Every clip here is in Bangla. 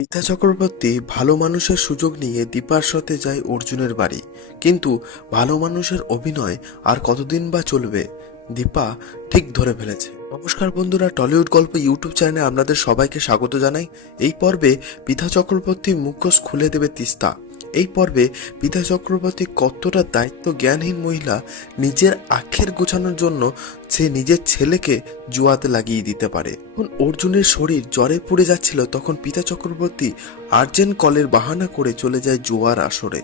মিথা চক্রবর্তী ভালো মানুষের সুযোগ নিয়ে দীপার সাথে যায় অর্জুনের বাড়ি, কিন্তু ভালো মানুষের অভিনয় আর কতদিন বা চলবে দীপা ঠিক ধরে ফেলেছে। নমস্কার বন্ধুরা, টলিউড গল্প ইউটিউব চ্যানেলে আপনাদের সবাইকে স্বাগত জানাই। এই পর্বে পিতা চক্রবর্তীর মুখোশ খুলে দেবে তিস্তা। এই পর্বে পিতা চক্রবর্তী কতটা দায়িত্ব জ্ঞানহীন মহিলা, নিজের আখের গোছানোর জন্য সে নিজের ছেলেকে জুয়াতে লাগিয়ে দিতে পারে। তখন অর্জুনের শরীর জ্বরে পুড়ে যাচ্ছিল, তখন পিতা চক্রবর্তী আর্জেন্ট কলের বাহানা করে চলে যায় জুয়ার আসরে।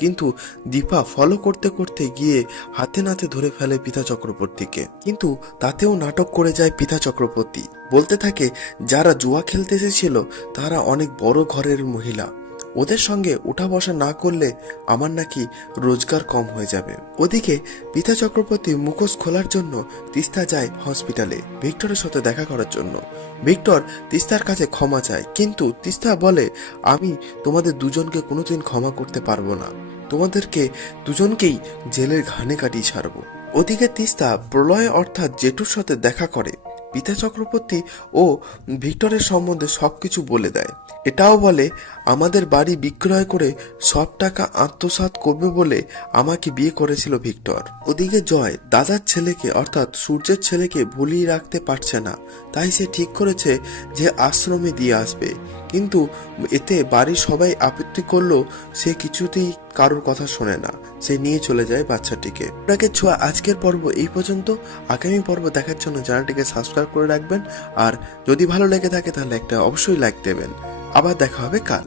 কিন্তু দীপা ফলো করতে করতে গিয়ে হাতে নাতে ধরে ফেলে পিতা চক্রবর্তীকে, কিন্তু তাতেও নাটক করে যায় পিতা চক্রবর্তী। বলতে থাকে যারা জুয়া খেলতে এসেছিল তারা অনেক বড় ঘরের মহিলা, ওদের সঙ্গে উঠা বসা না করলে আমার নাকি রোজগার কম হয়ে যাবে। ওদিকে পিতা চক্রবর্তী মুখোশ খোলার জন্য তিস্তা যায় হসপিটালে ভিক্টরের সাথে দেখা করার জন্য। ভিক্টর তিস্তার কাছে ক্ষমা চায়, কিন্তু তিস্তা বলে আমি তোমাদের দুজনকে কোনোদিন ক্ষমা করতে পারবো না, তোমাদেরকে দুজনকেই জেলের ঘানে কাটিয়ে ছাড়বো। ওদিকে তিস্তা প্রলয় অর্থাৎ জেঠুর সাথে দেখা করে পিতা চক্রবর্তী ও ভিক্টরের সম্বন্ধে সবকিছু বলে দেয়। এটাও বলে আমাদের বাড়ি বিক্রয় করে সব টাকা আত্মসাৎ করবে বলে আমাকে বিয়ে করেছিল ভিক্টর। ওদিকে জয় দাদার ছেলেকে অর্থাৎ সূর্যের ছেলেকে ভুলিয়ে রাখতে পারছে না, তাই সে ঠিক করেছে যে আশ্রমে দিয়ে আসবে। কিন্তু এতে বাড়ির সবাই আপত্তি করলেও সে কিছুতেই কারোর কথা শোনে না, সে নিয়ে চলে যায় বাচ্চাটিকে। আপনাকে ছোঁয়া আজকের পর্ব এই পর্যন্ত। আগামী পর্ব দেখার জন্য চ্যানেলটিকে সাবস্ক্রাইব করে রাখবেন, আর যদি ভালো লেগে থাকে তাহলে একটা অবশ্যই লাইক দেবেন। আবার দেখা হবে কাল।